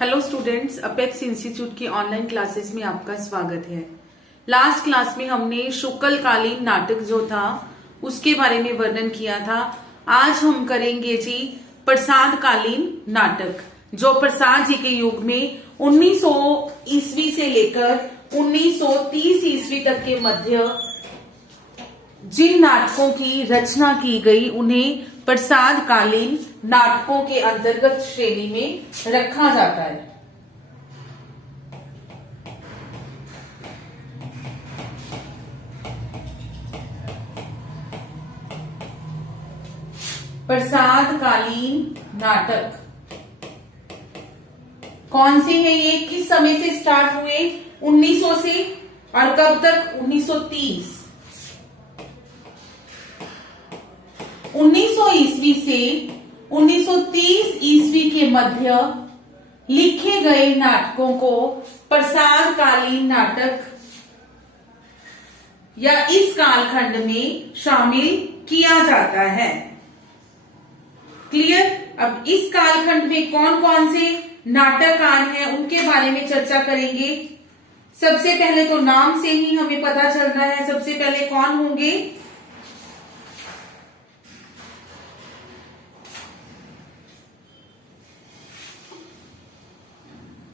Hello students, apex institute की online classes में आपका स्वागत है। लास्ट क्लास में हमने शुक्लकालीन नाटक जो था उसके बारे में वर्णन किया था। आज हम करेंगे जी प्रसादकालीन नाटक, जो प्रसाद जी के युग में 1900 ईस्वी से लेकर 1930 ईस्वी तक के मध्य जिन नाटकों की रचना की गई उन्हें प्रसादकालीन नाटकों के अंतर्गत श्रेणी में रखा जाता है। प्रसादकालीन नाटक कौन से हैं? ये किस समय से स्टार्ट हुए? 1900 से, और कब तक? 1930। 1900 ईस्वी से 1930 ईस्वी के मध्य लिखे गए नाटकों को प्रसादकालीन नाटक या इस कालखंड में शामिल किया जाता है। क्लियर? अब इस कालखंड में कौन कौन से नाटककार हैं उनके बारे में चर्चा करेंगे। सबसे पहले तो नाम से ही हमें पता चल रहा है, सबसे पहले कौन होंगे?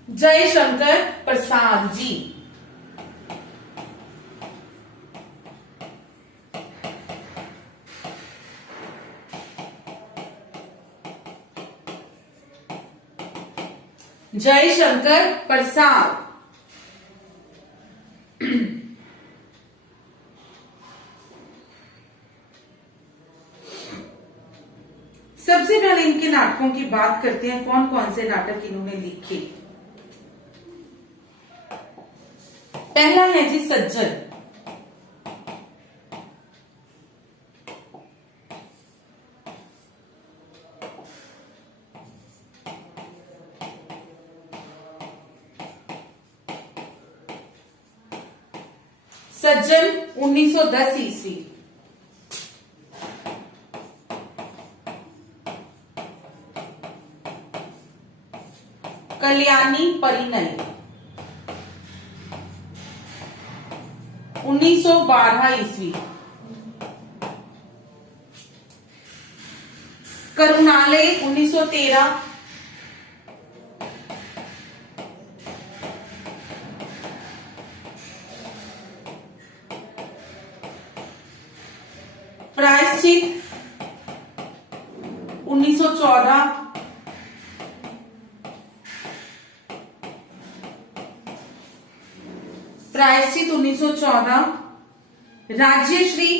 जयशंकर प्रसाद जी। जयशंकर प्रसाद सबसे पहले इनके नाटकों की बात करते हैं, कौन कौन से नाटक इन्होंने लिखे। पहला है जी सज्जन। सज्जन 1910 ईस्वी। कल्याणी परिणय 1912 ईस्वी। करुणालय 1913। प्रायश्चित 1914। प्रायश्चित 1914। राज्यश्री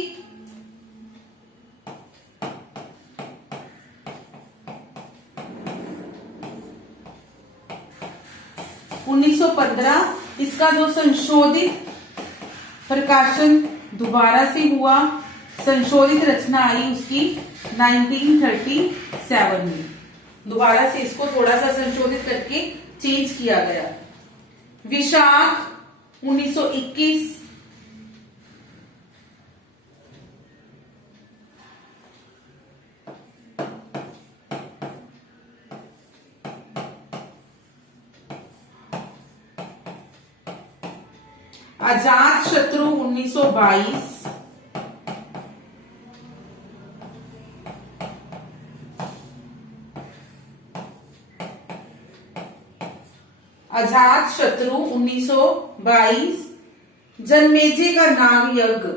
1915। इसका जो संशोधित प्रकाशन दोबारा से हुआ, संशोधित रचना आई उसकी 1937 में। दोबारा से इसको थोड़ा सा संशोधित करके चेंज किया गया। विशाख 1921। अजात शत्रु 1922। अजात शत्रु 1922। जन्मेजय का नाग यज्ञ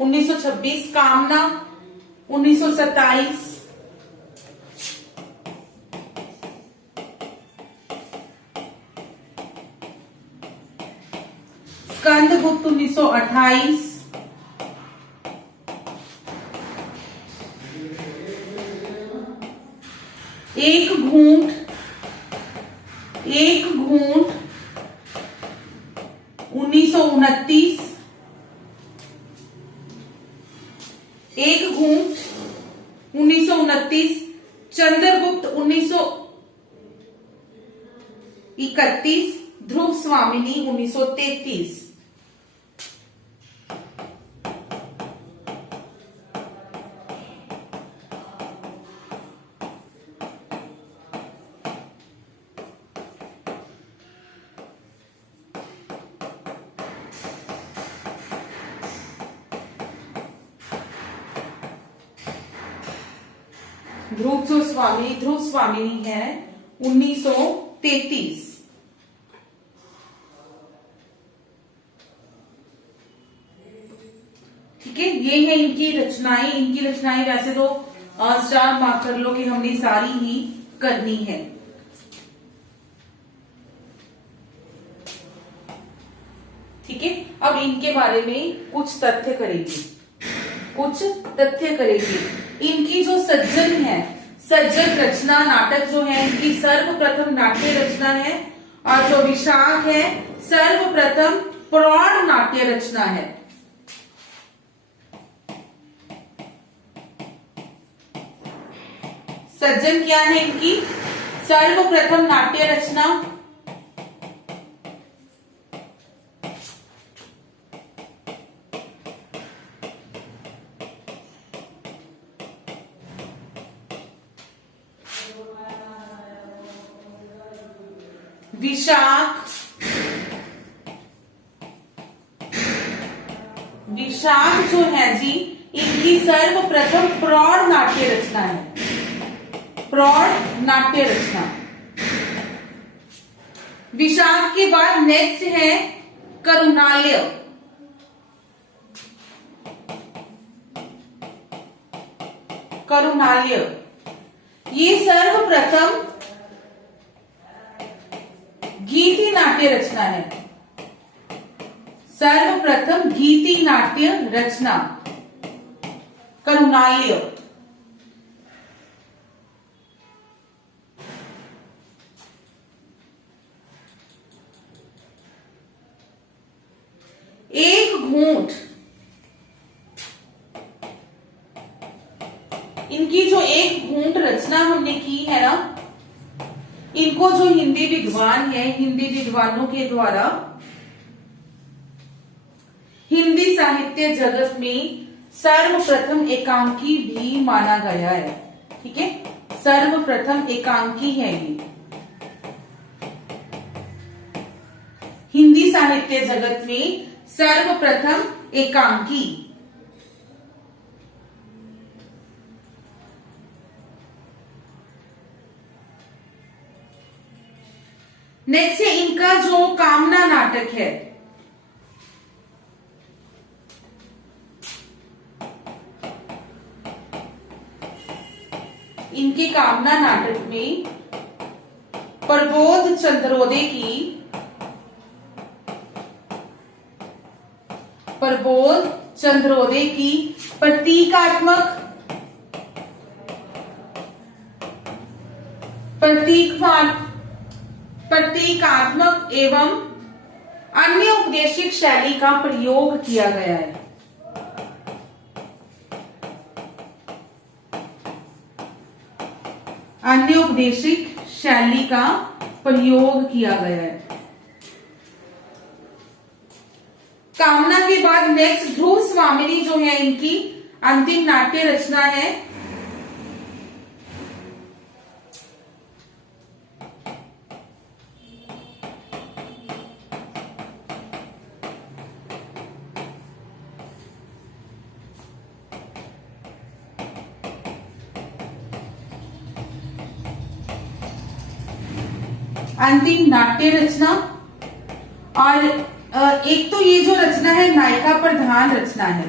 1926। कामना 1927। स्कंदगुप्त 1928। एक घूंट 19 31, ध्रुव स्वामिनी 1933। ध्रुव स्वामिनी है 1933। ठीक है, ये है इनकी रचनाएं। इनकी रचनाएं वैसे तो स्टार मार्क कर लो कि हमने सारी ही करनी है। ठीक है, अब इनके बारे में कुछ तथ्य करेंगे। इनकी जो सज्जन है, सज्जन रचना नाटक जो है इनकी सर्वप्रथम नाट्य रचना है, और जो विशाख है सर्वप्रथम प्रौढ़ नाट्य रचना है। सज्जन क्या है इनकी? सर्वप्रथम नाट्य रचना, विशाख जो है जी इनकी सर्वप्रथम प्रौढ़ नाट्य रचना है। प्रौढ़ नाट्य रचना। विशाख के बाद नेक्स्ट है करुणालय। करुणालय ये सर्वप्रथम गीति नाट्य रचना है। सर्वप्रथम गीति नाट्य रचना करुणालय। एक घूंट, इनकी जो एक घूंट रचना हमने की है ना, इनको जो हिंदी विद्वान है, हिंदी विद्वानों के द्वारा हिंदी साहित्य जगत में सर्वप्रथम एकांकी भी माना गया है। ठीक है, सर्वप्रथम एकांकी है ये हिंदी साहित्य जगत में सर्वप्रथम एकांकी। नेक्स्ट है इनका जो कामना नाटक है। इनके कामना नाटक में प्रबोध चंद्रोदय की प्रतीकात्मक एवं अन्य उपदेशिक शैली का प्रयोग किया गया है। अन्य उपदेशिक शैली का प्रयोग किया गया है। कामना के बाद नेक्स्ट ध्रुव स्वामिनी जो है इनकी अंतिम नाट्य रचना है। अंतिम नाट्य रचना। और एक तो ये जो रचना है नायिका प्रधान रचना है।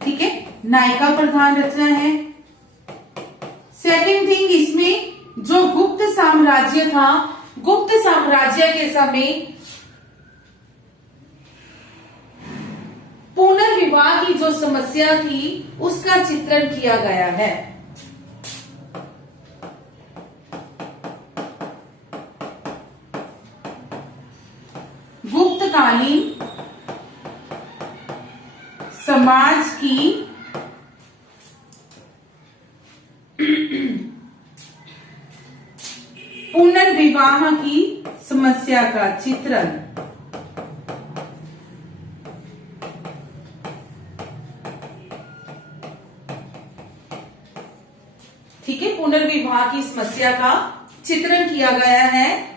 ठीक है, नायिका प्रधान रचना है। सेकंड थिंग, इसमें जो गुप्त साम्राज्य था, गुप्त साम्राज्य के समय पुनर्विवाह की जो समस्या थी उसका चित्रण किया गया है। गुप्तकालीन समाज की पुनर्विवाह की समस्या का चित्रण। ठीक है, पुनर्विवाह की समस्या का चित्रण किया गया है।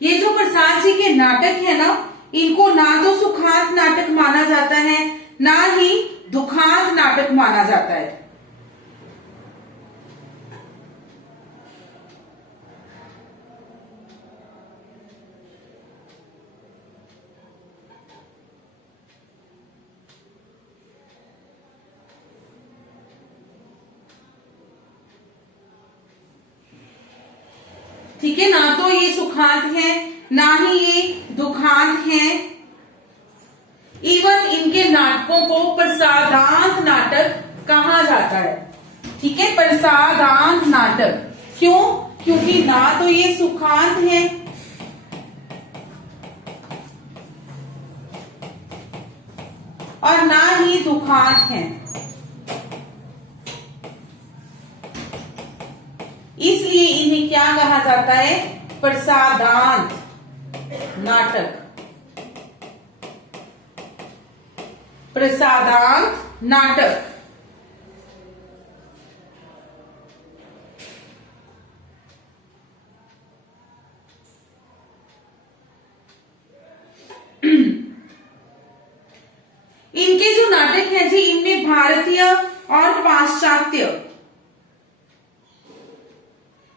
ये जो प्रसाद जी के नाटक है ना, इनको ना तो सुखांत नाटक माना जाता है, ना ही दुखांत नाटक माना जाता है। ठीक है, ना तो ये सुखांत है, ना ही ये दुखांत है। इवन इनके नाटकों को प्रसादांत नाटक कहा जाता है। ठीक है, प्रसादांत नाटक क्यों? क्योंकि ना तो ये सुखांत है और ना ही दुखांत है, इसलिए इन्हें क्या कहा जाता है? प्रसादांत नाटक। प्रसादांत नाटक। इनके जो नाटक हैं जी, इनमें भारतीय और पाश्चात्य,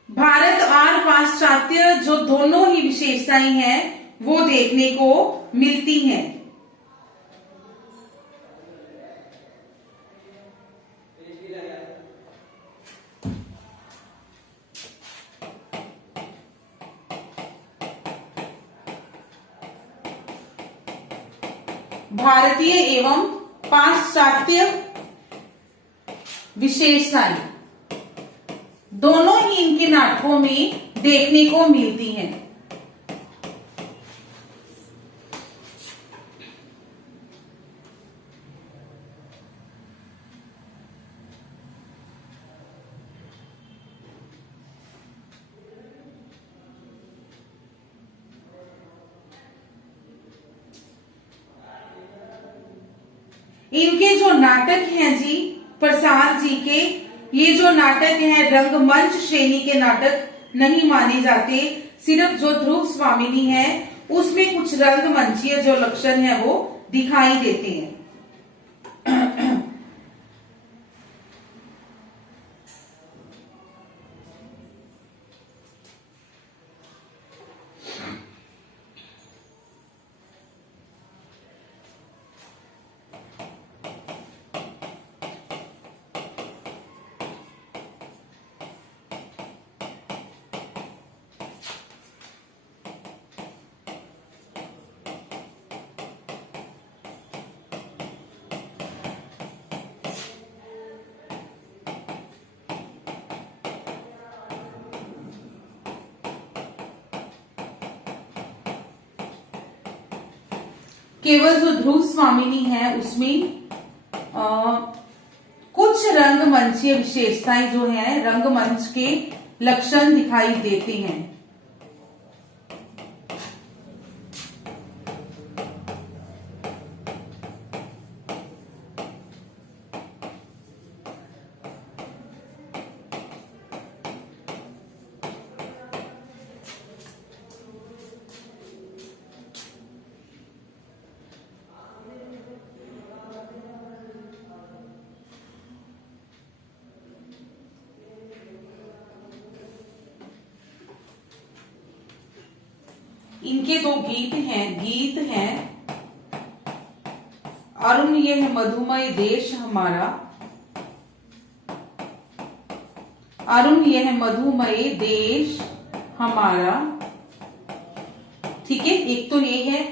भारत और पाश्चात्य जो दोनों ही विशेषताएं हैं वो देखने को मिलती हैं। भारतीय एवं पाश्चात्य विशेषताएं दोनों ही इनके नाटकों में देखने को मिलती हैं। इनके जो नाटक हैं जी, प्रसाद जी के, ये जो नाटक हैं रंगमंच श्रेणी के नाटक नहीं माने जाते। सिर्फ जो ध्रुव स्वामिनी है उसमें कुछ रंगमंचीय जो लक्षण है वो दिखाई देते हैं। केवल जो ध्रुव स्वामिनी है उसमें कुछ रंगमंचीय विशेषताएं जो हैं, रंगमंच के लक्षण दिखाई देते हैं। इनके दो गीत हैं अरुण यह मधुमय देश हमारा, अरुण यह मधुमय देश हमारा। ठीक है, एक तो ये है।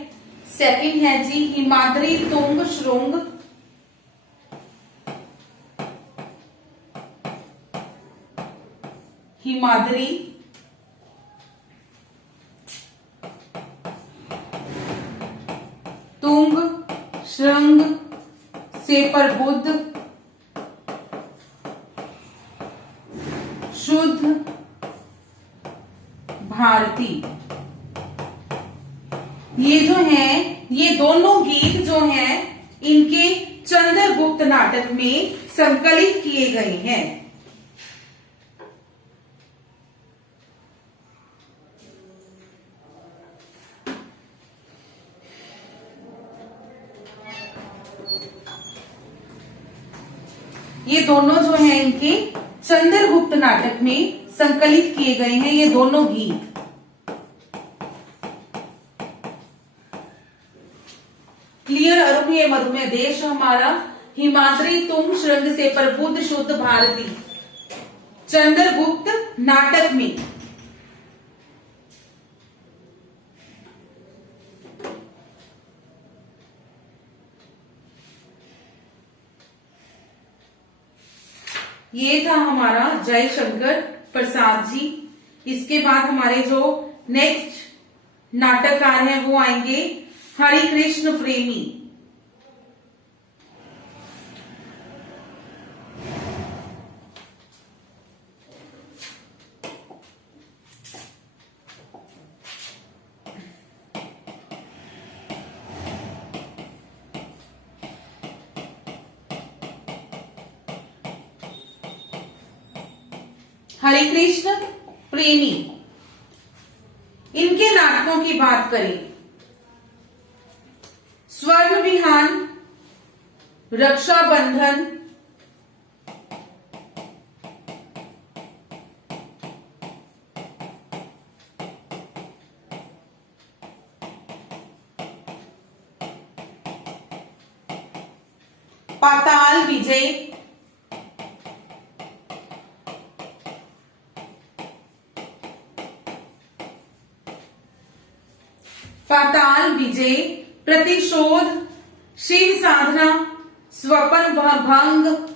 सेकंड है जी हिमाद्री तुंग श्रृंग, हिमाद्री से प्रबुद्ध शुद्ध भारती। ये जो है, ये दोनों गीत जो हैं इनके चंद्रगुप्त नाटक में संकलित किए गए हैं। ये दोनों जो हैं इनके चंद्रगुप्त नाटक में संकलित किए गए हैं, ये दोनों गीत। क्लियर अरुण, ये मधुमेह देश हमारा, हिमाद्री तुम श्रृंग से प्रबुद्ध शुद्ध भारती, चंद्रगुप्त नाटक में। ये था हमारा जयशंकर प्रसाद जी। इसके बाद हमारे जो नेक्स्ट नाटककार हैं वो आएंगे हरिकृष्ण प्रेमी। हरिकृष्ण प्रेमी, इनके नाटकों की बात करें, स्वर्ण विहान, रक्षाबंधन, पाताल विजय, पाताल विजय, प्रतिशोध, शिव साधना, स्वपन भंग,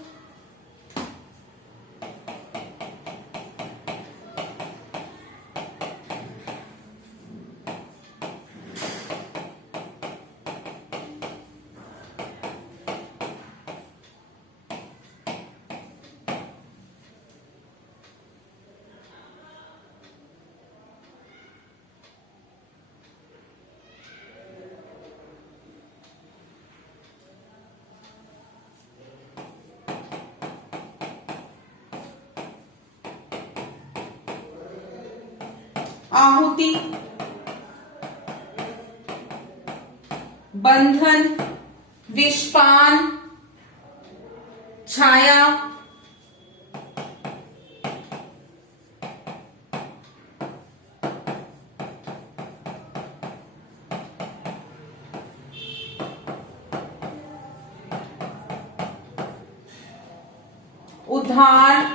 आहुति, बंधन, विषपान, छाया, उद्धार,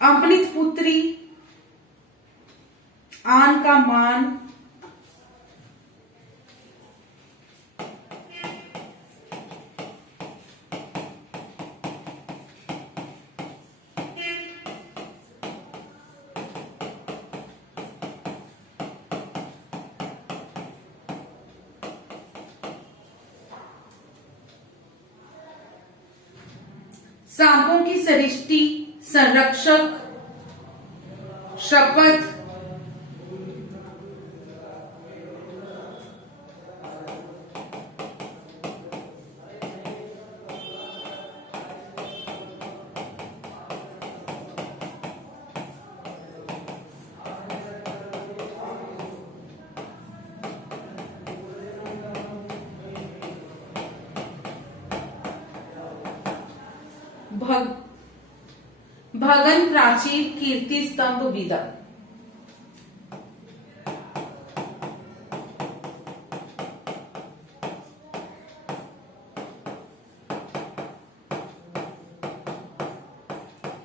अमृत पुत्री, आन का मान, सांपों की सृष्टि, संरक्षक, शपथ, भगन, प्राचीर, कीर्ति स्तंभ, विदा।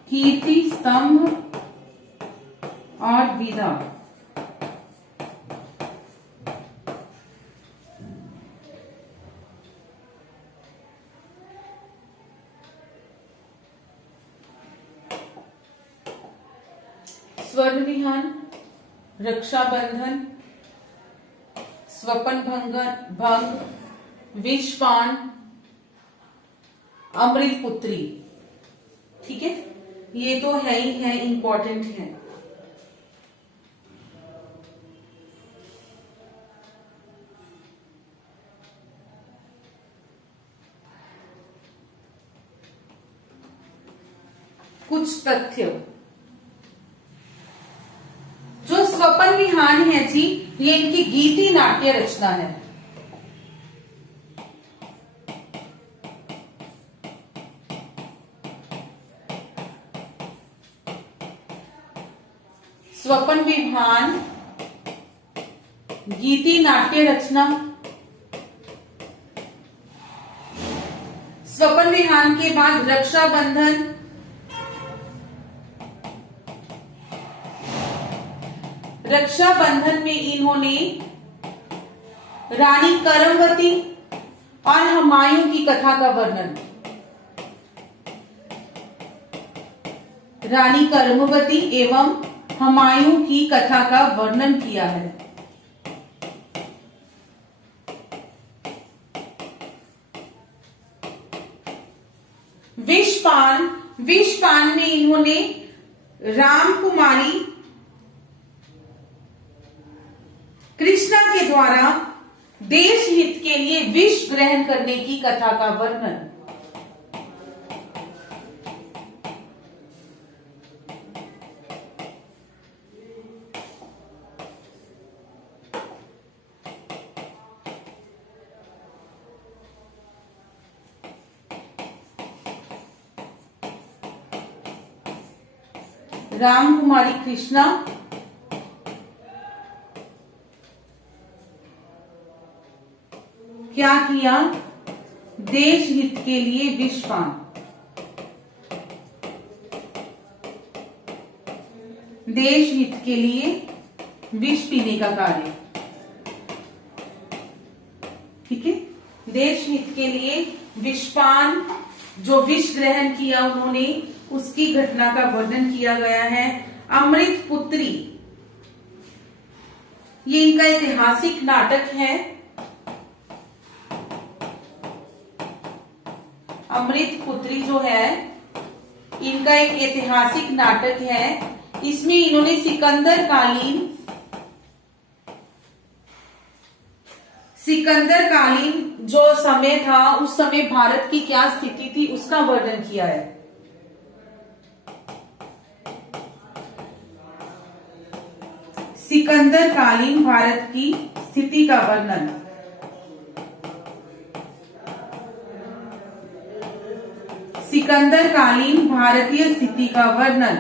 कीर्ति स्तंभ और विदा। स्वर्ण विहान, रक्षाबंधन, स्वपन भंग, विषपान, अमृत पुत्री। ठीक है, ये तो है ही है, इंपॉर्टेंट है। कुछ तथ्य, जो स्वपन विहान है जी, ये इनकी गीति नाट्य रचना है। स्वपन विहान गीति नाट्य रचना। स्वपन विहान के बाद रक्षाबंधन, रक्षाबंधन में इन्होंने रानी करमवती और हुमायूं की कथा का वर्णन, रानी करमवती एवं हुमायूं की कथा का वर्णन किया है। विषपान, विषपान में इन्होंने रामकुमारी कृष्णा के द्वारा देश हित के लिए विष ग्रहण करने की कथा का वर्णन। रामकुमारी कृष्णा क्या किया? देश हित के लिए विषपान, देश हित के लिए विष पीने का कार्य। ठीक है, देश हित के लिए विषपान, जो विष ग्रहण किया उन्होंने, उसकी घटना का वर्णन किया गया है। अमृत पुत्री, ये इनका ऐतिहासिक नाटक है। अमृत पुत्री जो है इनका एक ऐतिहासिक नाटक है। इसमें इन्होंने सिकंदर कालीन जो समय था, उस समय भारत की क्या स्थिति थी, उसका वर्णन किया है। सिकंदर कालीन भारत की स्थिति का वर्णन। सिकंदर कालीन भारतीय स्थिति का वर्णन।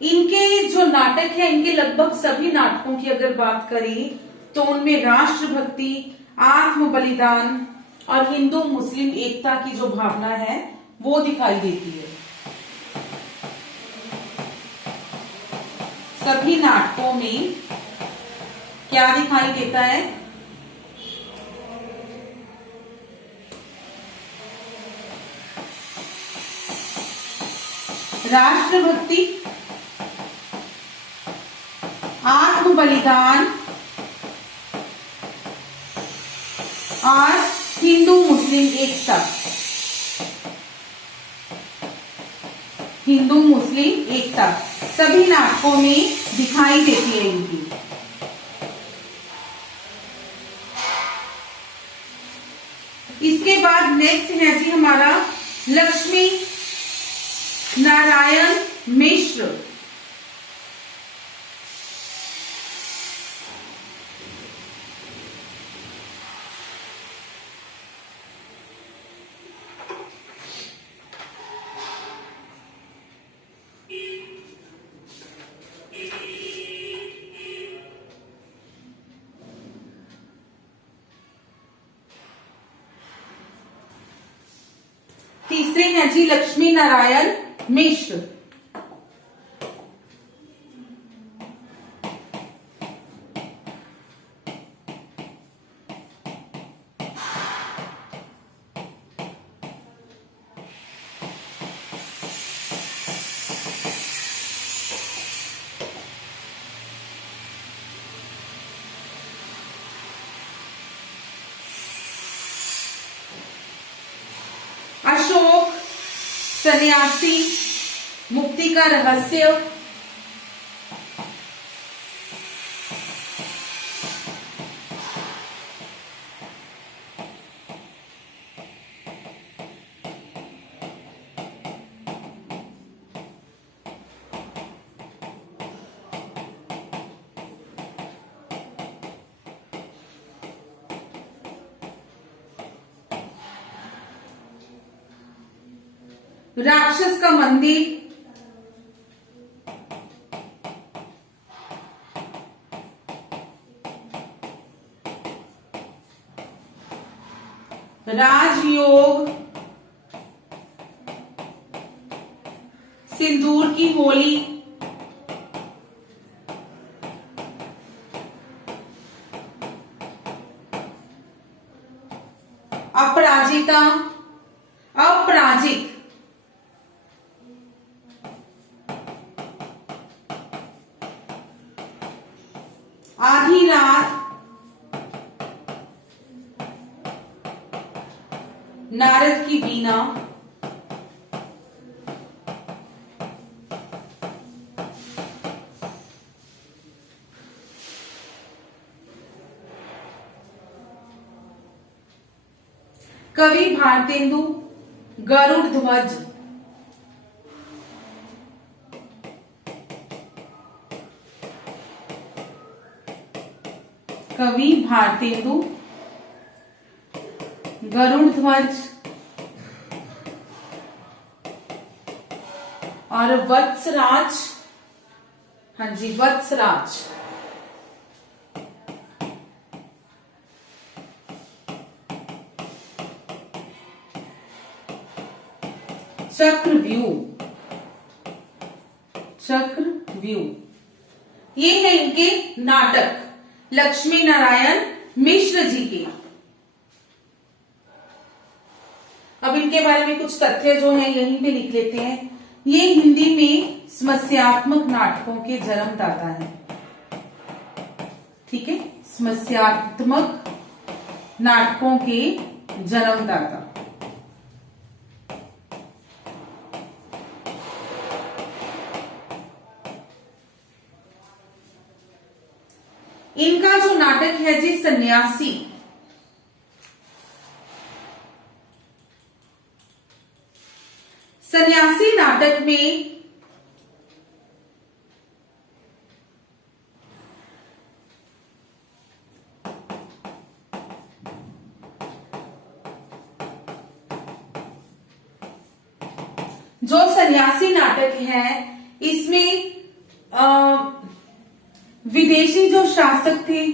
इनके जो नाटक है, इनके लगभग सभी नाटकों की अगर बात करें तो उनमें राष्ट्रभक्ति, आत्म बलिदान और हिंदू मुस्लिम एकता की जो भावना है वो दिखाई देती है। सभी नाटकों में क्या दिखाई देता है? राष्ट्रभक्ति, आत्म बलिदान और हिंदू मुस्लिम एकता। हिंदू मुस्लिम एकता सभी नाटकों में दिखाई देती है इनकी। इसके बाद नेक्स्ट है जी हमारा लक्ष्मी नारायण मिश्र। तीसरे हैं जी लक्ष्मी नारायण मिश्र। सन्यासी, मुक्ति का रहस्य, राक्षस का मंदिर, राजयोग, सिंदूर की होली, अपराजिता, अपराजित, आधी रात, नारद की वीणा, कवि भारतेंदु, गरुड़ ध्वज, कवि भारतेंदु, गरुड़ ध्वज और वत्सराज, हाँ जी वत्सराज। चक्रव्यूह, चक्रव्यूह ये है इनके नाटक लक्ष्मी नारायण मिश्र जी के। अब इनके बारे में कुछ तथ्य जो है यहीं पे लिख लेते हैं। ये हिंदी में समस्यात्मक नाटकों के जन्मदाता है। ठीक है, समस्यात्मक नाटकों के जन्मदाता। इनका जो नाटक है जी सन्यासी, सन्यासी नाटक में जो सन्यासी नाटक है इसमें विदेशी जो शासक थे,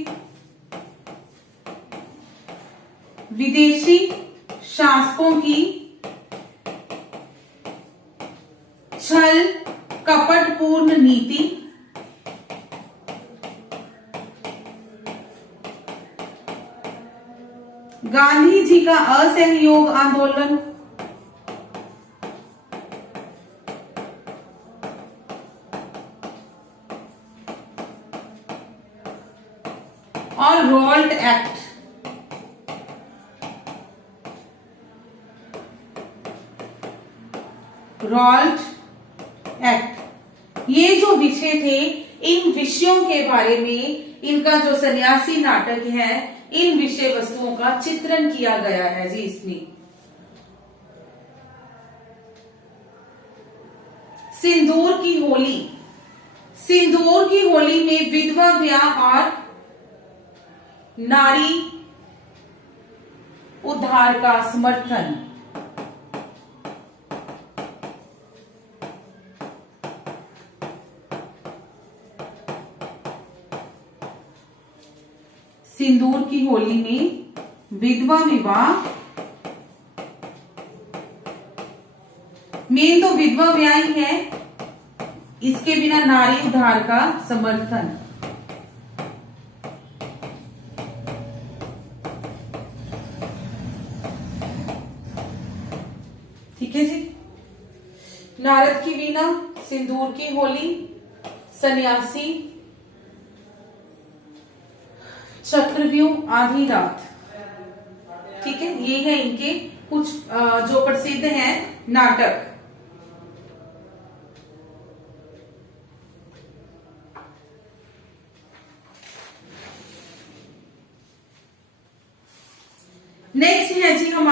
विदेशी शासकों की छल कपटपूर्ण नीति, गांधी जी का असहयोग आंदोलन, और रॉल्ट एक्ट, रॉल्ट एक्ट, ये जो विषय थे इन विषयों के बारे में इनका जो सन्यासी नाटक है इन विषय वस्तुओं का चित्रण किया गया है जी इसमें। सिंदूर की होली, सिंदूर की होली में विधवा ब्याह और नारी उद्धार का समर्थन। सिंदूर की होली में विधवा विवाह, मेन तो विधवा ब्याह ही है, इसके बिना नारी उद्धार का समर्थन। ठीक है जी, नारद की वीणा, सिंदूर की होली, सन्यासी, चक्रव्यूह, आधी रात। ठीक है, ये है इनके कुछ जो प्रसिद्ध हैं नाटक।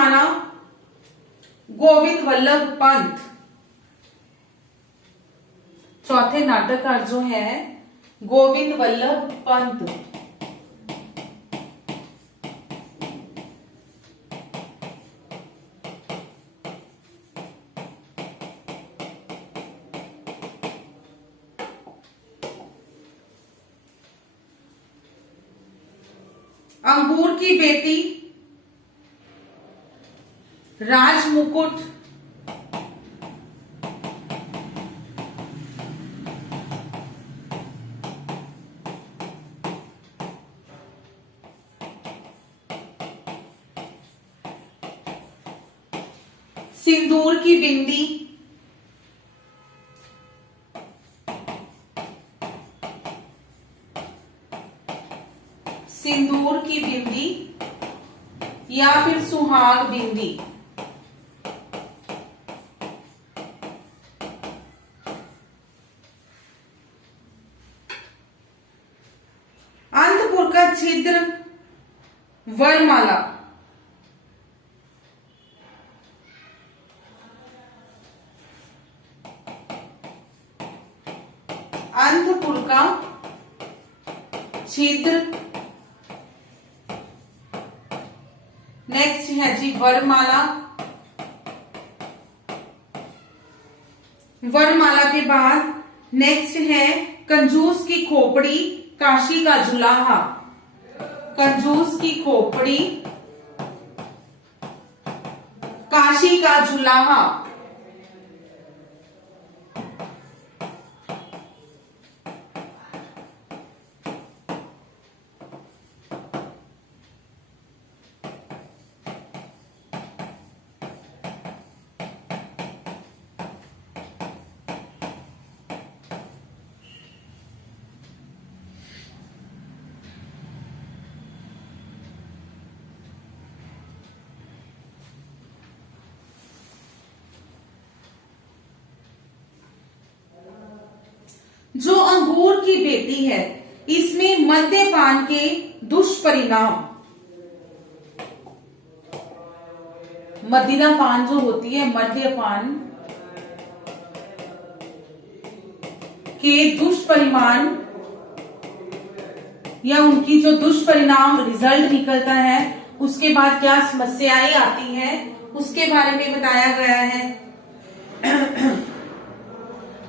हमारा गोविंद वल्लभ पंत। चौथे नाटककार जो है गोविंद वल्लभ पंत। अंगूर की बेटी राजमुकुट। सिंदूर की बिंदी। सिंदूर की बिंदी या फिर सुहाग बिंदी। अंतपुर का छिद्र वरमाला। अंतपुर का छिद्र। नेक्स्ट है जी वरमाला। वरमाला के बाद नेक्स्ट है कंजूस की खोपड़ी काशी का जुलाहा। कंजूस की खोपड़ी काशी का जुलाहा। जो अंगूर की बेटी है इसमें मद्यपान के दुष्परिणाम। मदिरापान जो होती है मद्यपान के दुष्परिणाम या उनकी जो दुष्परिणाम रिजल्ट निकलता है उसके बाद क्या समस्याएं आती हैं उसके बारे में बताया गया है।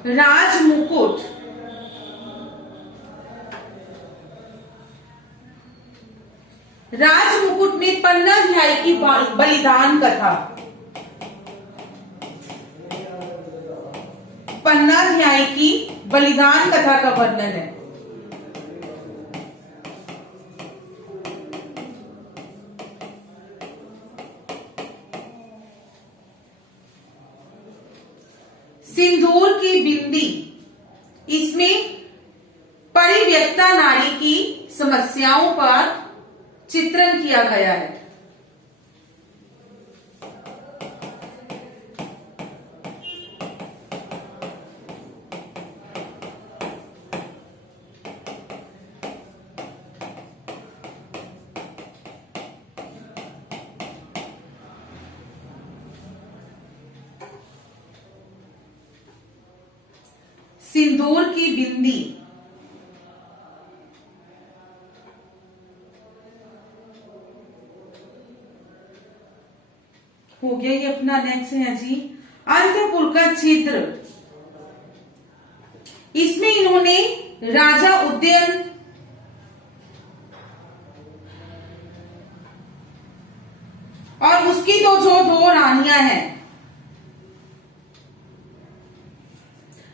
राजमुकुट। राजमुकुट ने पन्नाध्यायी की बलिदान कथा। पन्नाध्यायी की बलिदान कथा का वर्णन है। सिंदूर की बिंदी। इसमें परिव्यक्ता नारी की समस्याओं पर चित्रण किया गया है। सिंदूर की बिंदी। हो गया ये अपना। नेक्स्ट है जी अंतपुर का छिद्र। इसमें इन्होंने राजा उदयन और उसकी जो दो रानियां हैं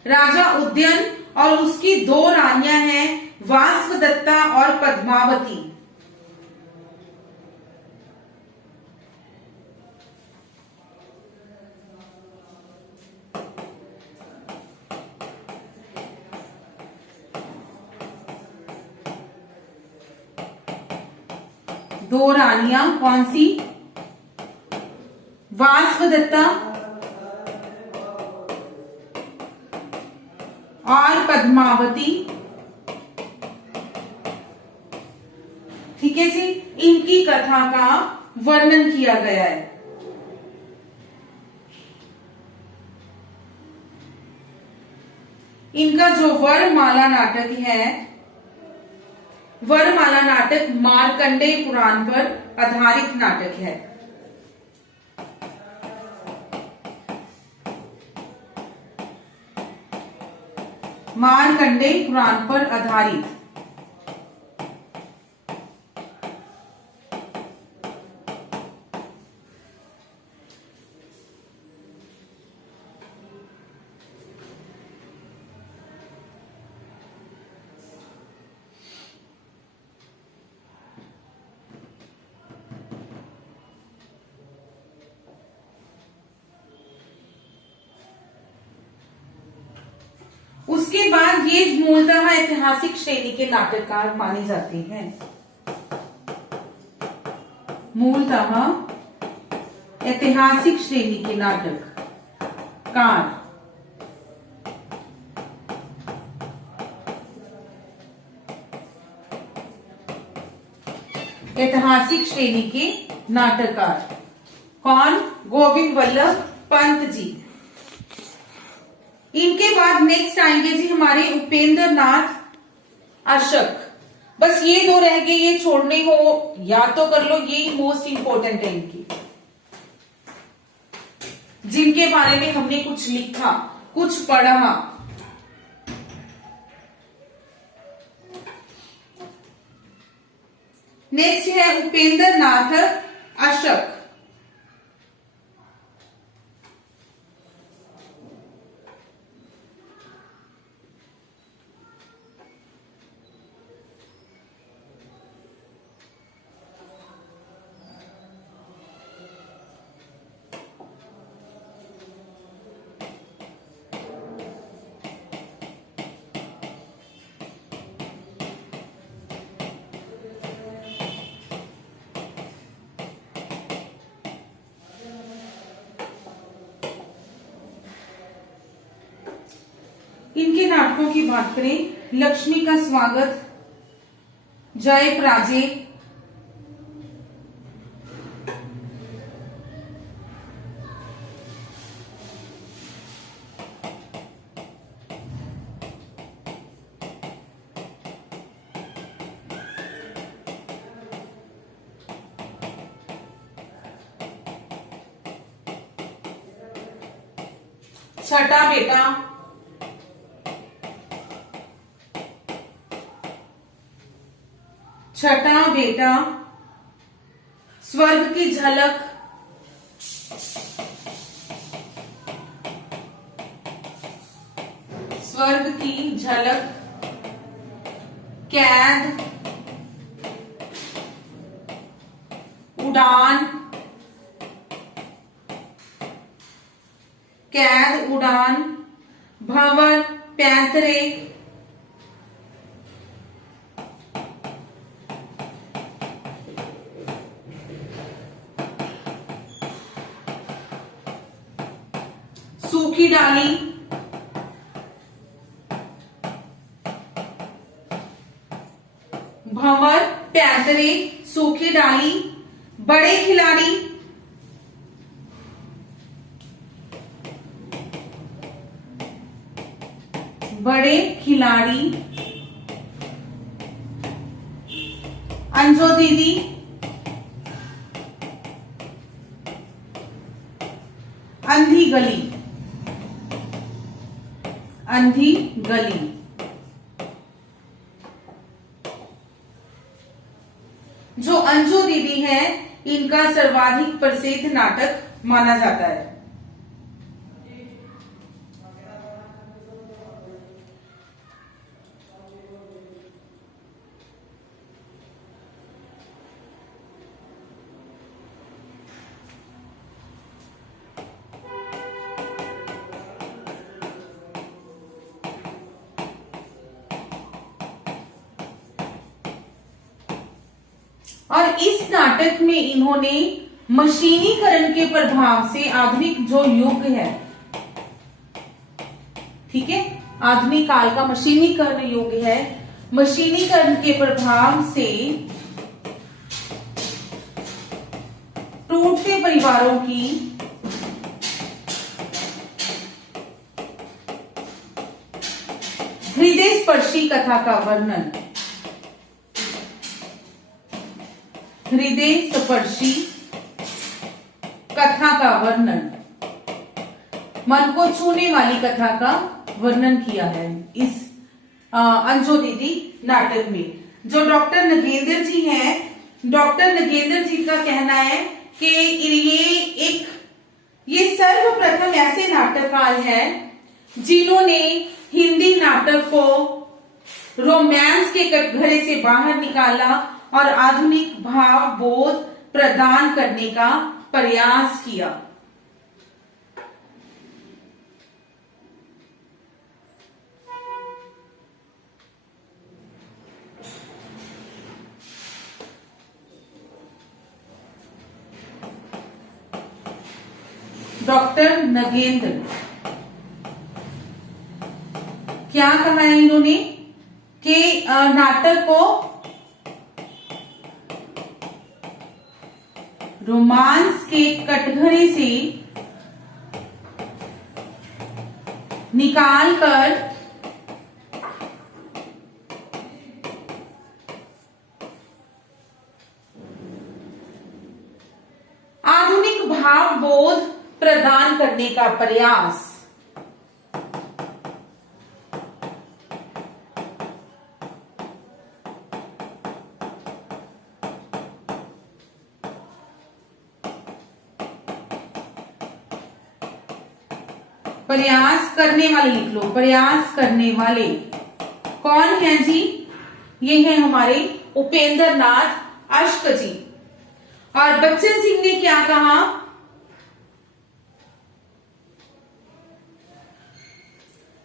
राजा उदयन और उसकी दो रानियां हैं वास्वदत्ता और पद्मावती। दो रानियां कौन सी? वास्वदत्ता और पद्मावती। ठीक है जी, इनकी कथा का वर्णन किया गया है। इनका जो वरमाला नाटक है, वरमाला नाटक मार्कंडेय पुराण पर आधारित नाटक है। मार्कंडेय पुराण पर आधारित। उसके बाद ये मूलतः ऐतिहासिक श्रेणी के नाटककार माने जाते हैं। मूलतः ऐतिहासिक श्रेणी के नाटककार। ऐतिहासिक श्रेणी के नाटककार कौन? गोविंद वल्लभ पंत जी। इनके बाद नेक्स्ट आएंगे जी हमारे उपेंद्र नाथ अशक। बस ये दो रह गए, ये छोड़ने हो या तो कर लो, ये मोस्ट इंपोर्टेंट है इनकी, जिनके बारे में हमने कुछ लिखा, कुछ पढ़ा। नेक्स्ट है उपेंद्र नाथ अशक। इनके नाटकों की बात करें, लक्ष्मी का स्वागत, जय पराजय, छठा बेटा, छठा बेटा, स्वर्ग की झलक, स्वर्ग की झलक, कैद, उड़ान, कैद, उड़ान, भंवर, पैंतरे, सूखी डाली, भंवर, पैंतरे, सूखी डाली, बड़े खिलाड़ी, बड़े खिलाड़ी, अंजो दीदी, अंधी गली, अंधी गली। जो अंजू दीदी है, इनका सर्वाधिक प्रसिद्ध नाटक माना जाता है। और इस नाटक में इन्होंने मशीनीकरण के प्रभाव से आधुनिक जो युग है, ठीक है, आधुनिक काल का मशीनीकरण युग है, मशीनीकरण के प्रभाव से टूटते परिवारों की हृदय स्पर्शी कथा का वर्णन। हृदय स्पर्शी कथा का वर्णन, मन को छूने वाली कथा का वर्णन किया है इस अंजो दीदी नाटक में। जो डॉक्टर नगेंद्र जी हैं, डॉक्टर नगेंद्र जी का कहना है कि ये सर्वप्रथम ऐसे नाटककार हैं जिन्होंने हिंदी नाटक को रोमांस के कटघरे से बाहर निकाला और आधुनिक भाव बोध प्रदान करने का प्रयास किया। डॉक्टर नगेंद्र क्या कहा है इन्होंने कि नाटक को रोमांस के कटघरे से निकालकर आधुनिक भाव बोध प्रदान करने का प्रयास। प्रयास करने वाले लिख लो, प्रयास करने वाले कौन है जी? ये है हमारे उपेंद्र नाथ अश्क जी। और बच्चन सिंह ने क्या कहा?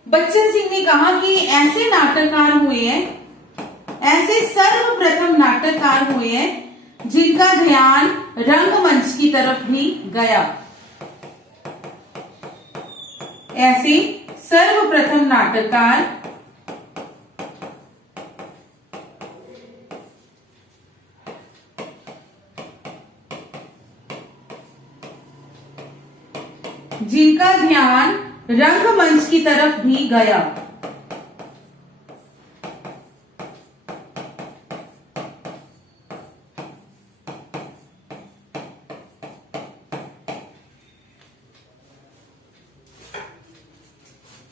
बच्चन सिंह ने कहा कि ऐसे नाटककार हुए हैं, ऐसे सर्वप्रथम नाटककार हुए हैं जिनका ध्यान रंगमंच की तरफ भी गया। ऐसे सर्वप्रथम नाटककार जिनका ध्यान रंगमंच की तरफ भी गया।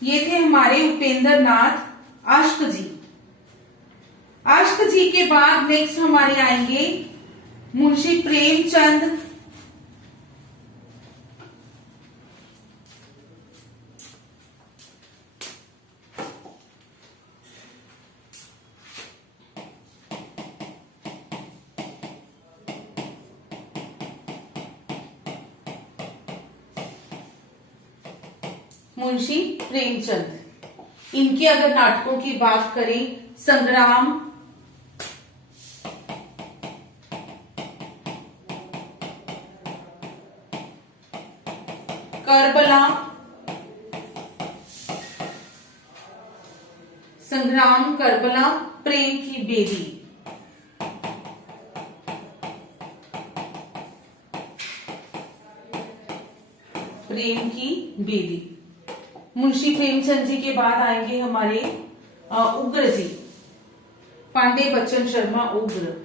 ये थे हमारे उपेंद्र नाथ अश्क जी। अश्क जी के बाद नेक्स्ट हमारे आएंगे मुंशी प्रेमचंद। मुंशी प्रेमचंद, इनके अगर नाटकों की बात करें, संग्राम, करबला, संग्राम, करबला, प्रेम की बेदी, प्रेम की बेदी। मुंशी प्रेमचंद जी के बाद आएंगे हमारे उग्र जी, पांडे बच्चन शर्मा उग्र।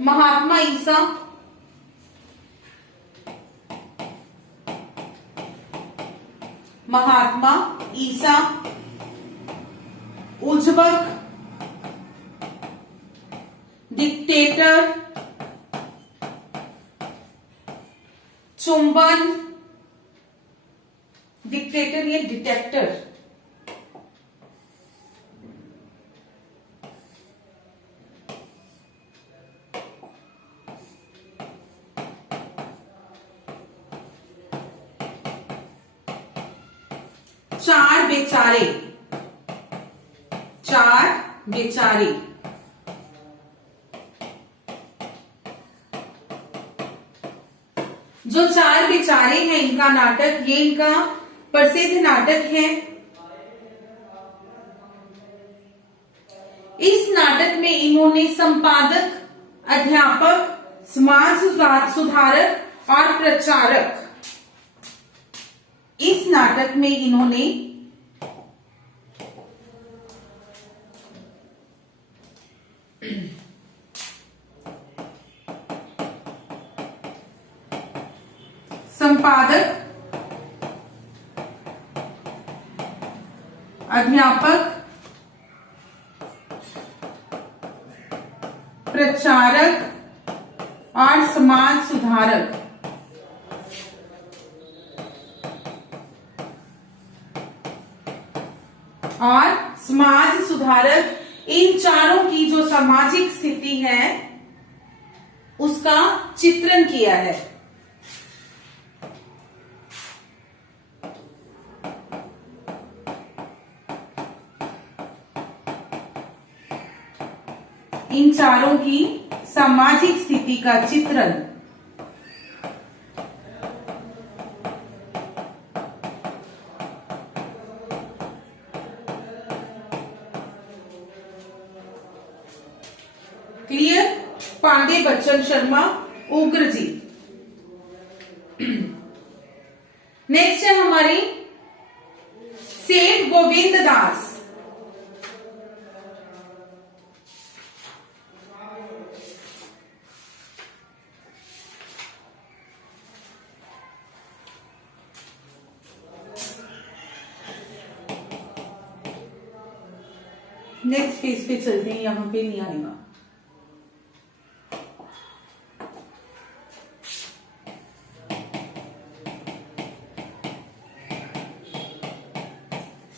महात्मा ईसा, महात्मा ईसा, उज्बक, डिक्टेटर, चुंबन, डिक्टेटर या डिटेक्टर, चार बेचारे, चार बेचारे, जो चार बेचारे हैं इनका नाटक, ये इनका प्रसिद्ध नाटक है। इस नाटक में इन्होंने संपादक, अध्यापक, समाज सुधारक और प्रचारक, इस नाटक में इन्होंने संपादक, अध्यापक, प्रचारक और समाज सुधारक, इन चारों की जो सामाजिक स्थिति है उसका चित्रण किया है। इन चारों की सामाजिक स्थिति का चित्रण। क्लियर? पांडे, बच्चन, शर्मा, उग्रजीत। नेक्स्ट है हमारी सेठ गोविंद दास। नेक्स्ट पेज पे चलते हैं, यहां पे नहीं आएगा।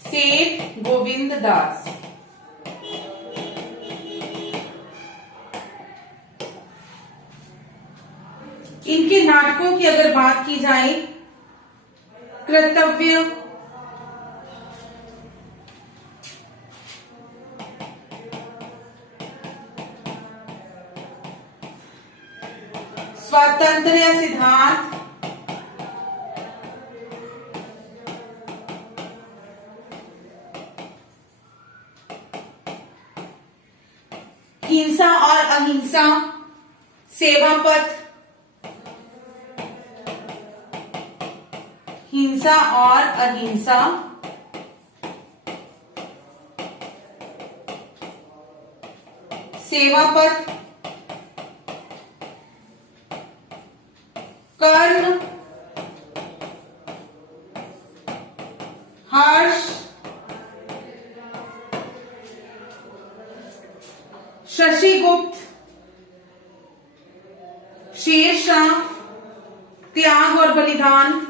सेठ गोविंद दास। इनके नाटकों की अगर बात की जाए, कर्तव्य, स्वातंत्र्य सिद्धांत, हिंसा और अहिंसा, सेवा पथ, हिंसा और अहिंसा, सेवा पथ, कर्ण, हर्ष, शशिगुप्त, शेरशाह, त्याग और बलिदान,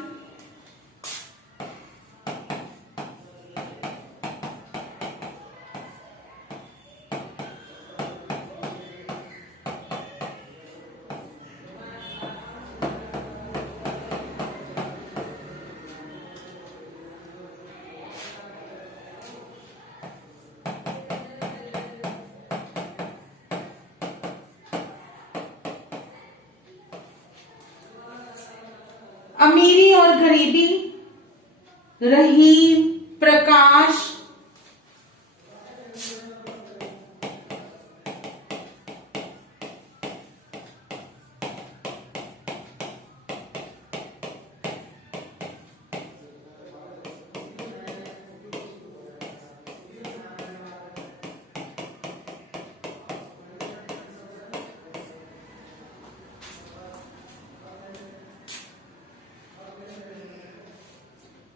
अमीरी और गरीबी, रहीम, प्रकाश,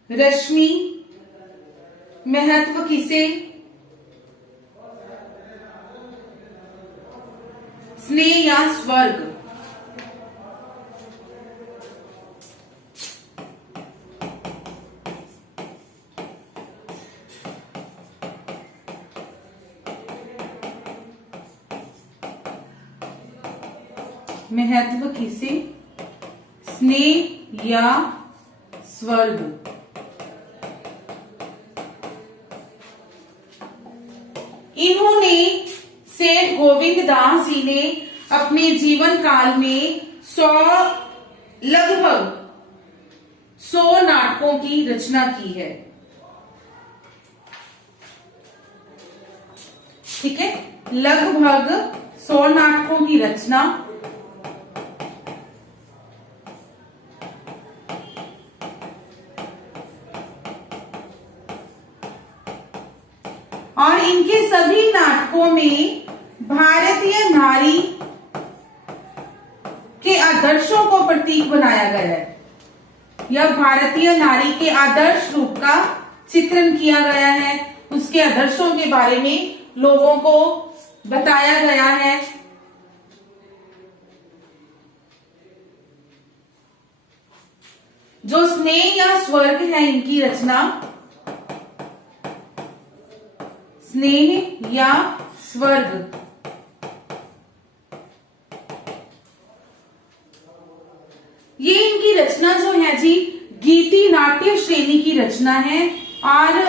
रश्मि, महत्व किसे, स्नेह या स्वर्ग, महत्व किसे, स्नेह या स्वर्ग। इन्होंने सेठ गोविंद दास जी ने अपने जीवन काल में 100 लगभग 100 नाटकों की रचना की है। ठीक है, लगभग 100 नाटकों की रचना, और इनके सभी नाटकों में भारतीय नारी के आदर्शों को प्रतीक बनाया गया है। यह भारतीय नारी के आदर्श रूप का चित्रण किया गया है, उसके आदर्शों के बारे में लोगों को बताया गया है। जो स्नेह या स्वर्ग है इनकी रचना, स्नेह या स्वर्ग, ये इनकी रचना जो है जी गीति नाट्य श्रेणी की रचना है और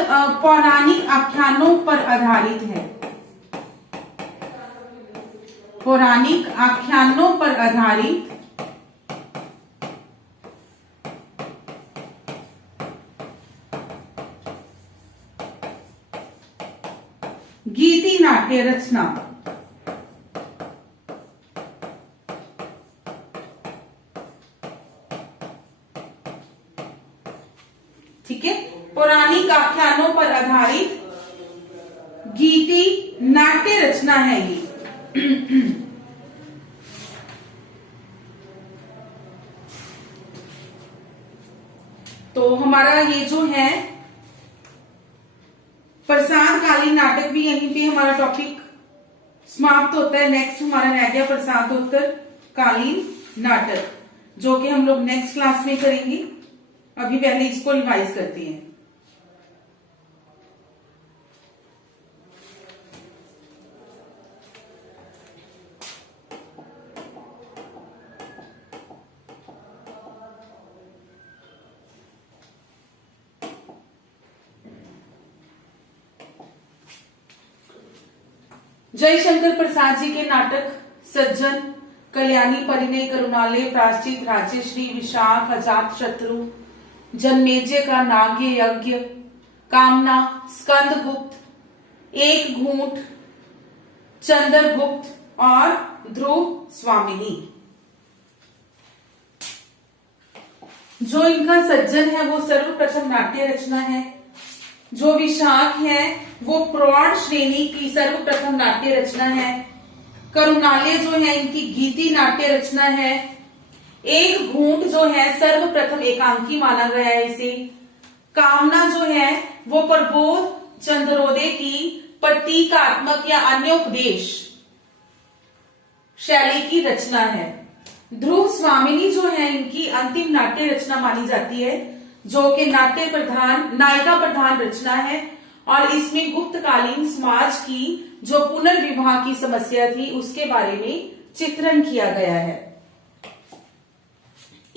पौराणिक आख्यानों पर आधारित है। पौराणिक आख्यानों पर आधारित गीति नाट्य रचना। ठीक है, पौराणिक आख्यानों पर आधारित गीति नाट्य रचना है ये। तो हमारा ये जो है प्रसादकालीन नाटक भी यहीं पे हमारा टॉपिक समाप्त होता है। नेक्स्ट हमारा रह गया प्रसादोत्तर कालीन नाटक, जो कि हम लोग नेक्स्ट क्लास में करेंगे। अभी पहले इसको रिवाइज करते हैं। जयशंकर प्रसाद जी के नाटक सज्जन, कल्याणी, परिणय, करुणालय, प्रायश्चित, राजश्री, विशाख, अजात शत्रु, जन्मेजय का नाग्य यज्ञ, कामना, स्कंदगुप्त, एक घूंट, चंद्रगुप्त और ध्रुव स्वामिनी। जो इनका सज्जन है वो सर्वप्रथम नाट्य रचना है। जो विशाख है वो प्रौढ़ श्रेणी की सर्वप्रथम नाट्य रचना है। करुणालय जो है इनकी गीति नाट्य रचना है। एक घूंट जो है सर्वप्रथम एकांकी माना गया है इसे। कामना जो है वो प्रबोध चंद्रोदय की प्रतीकात्मक या अन्योपदेश शैली की रचना है। ध्रुव स्वामिनी जो है इनकी अंतिम नाट्य रचना मानी जाती है, जो कि नाट्य प्रधान नायिका प्रधान रचना है और इसमें गुप्तकालीन समाज की जो पुनर्विवाह की समस्या थी उसके बारे में चित्रण किया गया है।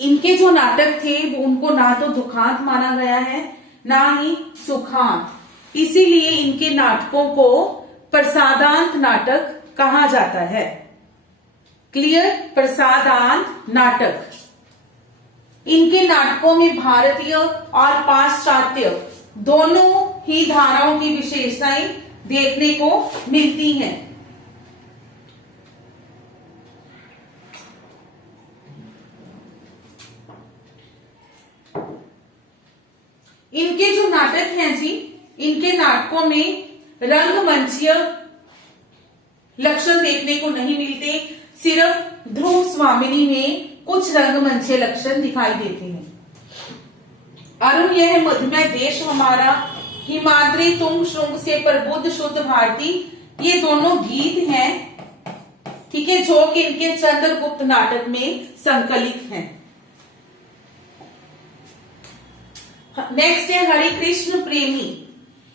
इनके जो नाटक थे वो उनको ना तो दुखांत माना गया है ना ही सुखांत, इसीलिए इनके नाटकों को प्रसादांत नाटक कहा जाता है। क्लियर? प्रसादांत नाटक। इनके नाटकों में भारतीय और पाश्चात्य दोनों ही धाराओं की विशेषताएं देखने को मिलती हैं। इनके जो नाटक हैं जी, इनके नाटकों में रंगमंचीय लक्षण देखने को नहीं मिलते। सिर्फ ध्रुव स्वामिनी में कुछ रंगमंचीय लक्षण दिखाई देते हैं। अरुण यह मधुमय देश हमारा, हिमाद्री तुंग श्रृंग से प्रबुद्ध शुद्ध भारती, ये दोनों गीत हैं, ठीक है, जो कि इनके चंद्रगुप्त नाटक में संकलित हैं। नेक्स्ट है हरि कृष्ण प्रेमी।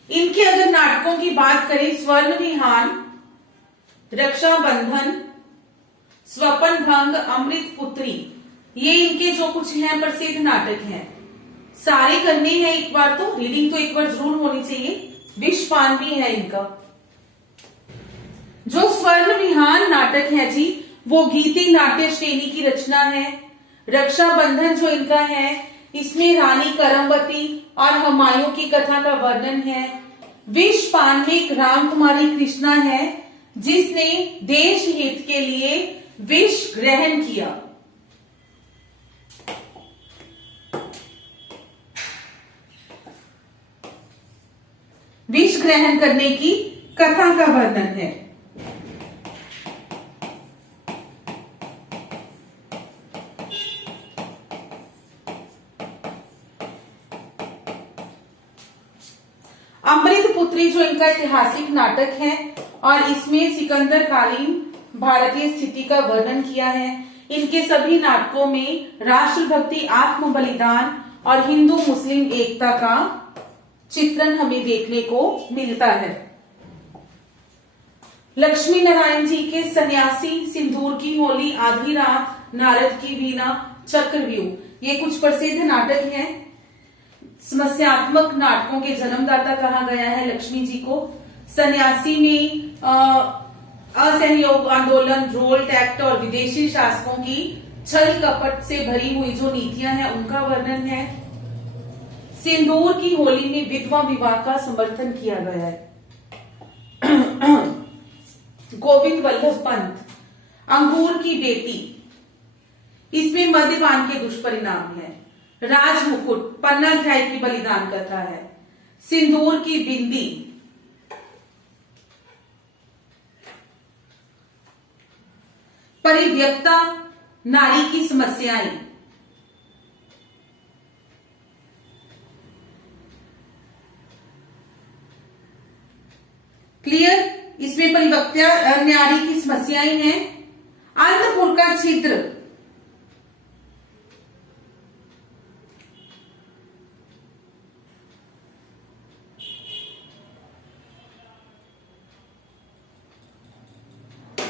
इनके अगर नाटकों की बात करें, स्वर्ण विहान, रक्षाबंधन, स्वपन भंग, अमृत पुत्री, ये इनके जो कुछ हैं प्रसिद्ध नाटक हैं। सारे करने हैं एक बार, तो रीडिंग तो एक बार जरूर होनी चाहिए। विश्वपान भी है इनका। जो स्वर्ण विहान नाटक है जी, वो गीति नाट्य श्रेणी की रचना है। रक्षाबंधन जो इनका है, इसमें रानी करमवती और हुमायूं की कथा का वर्णन है। विषपान में एक रामकुमारी कृष्णा है जिसने देश हित के लिए विष ग्रहण किया। विष ग्रहण करने की कथा का वर्णन है। अमृतपुत्री जो इनका ऐतिहासिक नाटक है और इसमें सिकंदर कालीन भारतीय स्थिति का वर्णन किया है। इनके सभी नाटकों में राष्ट्रभक्ति, आत्म बलिदान और हिंदू मुस्लिम एकता का चित्रण हमें देखने को मिलता है। लक्ष्मी नारायण जी के सन्यासी, सिंदूर की होली, आधी रात, नारद की वीणा, चक्रव्यूह, ये कुछ प्रसिद्ध नाटक हैं। समस्यात्मक नाटकों के जन्मदाता कहा गया है लक्ष्मी जी को। सन्यासी में असहयोग आंदोलन, रोल टैक्ट और विदेशी शासकों की छल कपट से भरी हुई जो नीतियां हैं उनका वर्णन है। सिंदूर की होली में विधवा विवाह का समर्थन किया गया है। गोविंद वल्लभ पंत, अंगूर की बेटी, इसमें मद्यपान के दुष्परिणाम है। राजमुकुट, पन्नाध्याय की बलिदान कथा है। सिंदूर की बिंदी, परिव्यक्ता नारी की समस्याएं, क्लियर, इसमें परिव्यक्ता नारी की समस्याएं हैं। अंतपुर का छिद्र,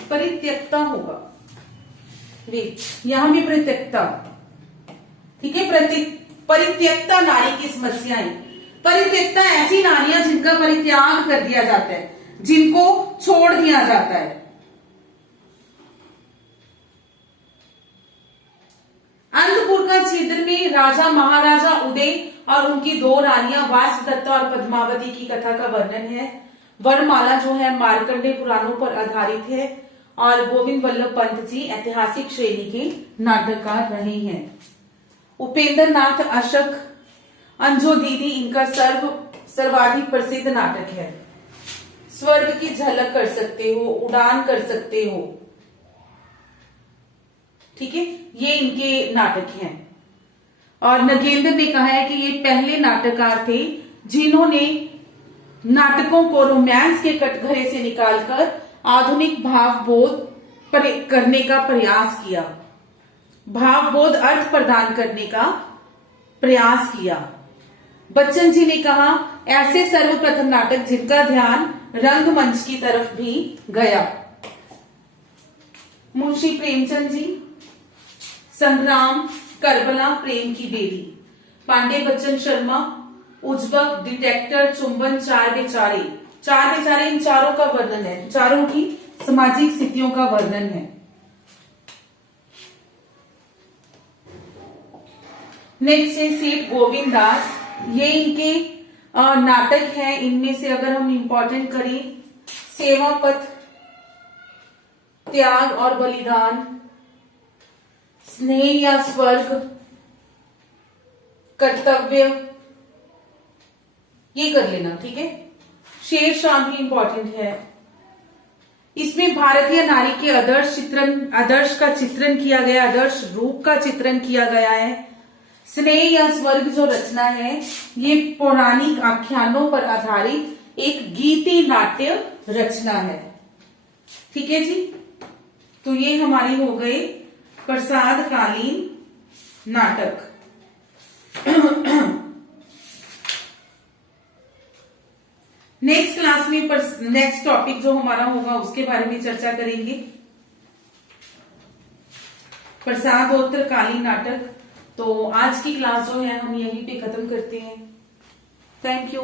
परित्यक्ता होगा, यहां भी परित्यक्ता, ठीक है। परित्यक्ता नारी की समस्याएं, परित्यक्ता ऐसी नारियां जिनका परित्याग कर दिया जाता है, जिनको छोड़ दिया जाता है। अंतपुर का छिद्र में राजा महाराजा उदय और उनकी दो रानियां वासुदत्ता और पद्मावती की कथा का वर्णन है। वरमाला जो है मार्कंडेय पुराणों पर आधारित है और गोविंद वल्लभ पंत जी ऐतिहासिक श्रेणी के नाटककार रहे हैं। उपेंद्र नाथ अशक, अंजो दीदी, इनका सर्वाधिक प्रसिद्ध नाटक है। स्वर्ग की झलक कर सकते हो, उड़ान कर सकते हो, ठीक है, ये इनके नाटक हैं। और नगेंद्र ने कहा है कि ये पहले नाटककार थे जिन्होंने नाटकों को रोमांस के कटघरे से निकालकर आधुनिक भावबोध करने का प्रयास किया, भावबोध अर्थ प्रदान करने का प्रयास किया। बच्चन जी ने कहा ऐसे सर्वप्रथम नाटक जिनका ध्यान रंगमंच की तरफ भी गया। मुंशी प्रेमचंद जी, संग्राम, करबला, प्रेम की बेरी। पांडे बच्चन शर्मा, उज्जवक, डिटेक्टर, चुंबन, चार बेचारे, इन चारों का वर्णन है, चारों की सामाजिक स्थितियों का वर्णन है। नेक्स्ट है सेठ गोविंद दास, ये इनके नाटक है। इनमें से अगर हम इंपॉर्टेंट करें, सेवा पथ, त्याग और बलिदान, स्नेह या स्वर्ग, कर्तव्य, ये कर लेना, ठीक है। शेरशाह भी इंपॉर्टेंट है। इसमें भारतीय नारी के आदर्श का चित्रण किया गया, आदर्श रूप का चित्रण किया गया है। स्नेह या स्वर्ग जो रचना है ये पौराणिक आख्यानों पर आधारित एक गीति नाट्य रचना है, ठीक है जी। तो ये हमारी हो गए प्रसाद कालीन नाटक। नेक्स्ट क्लास में नेक्स्ट टॉपिक जो हमारा होगा उसके बारे में चर्चा करेंगे, प्रसादोत्तर कालीन नाटक। तो आज की क्लास जो है हम यहीं पे खत्म करते हैं। Thank you.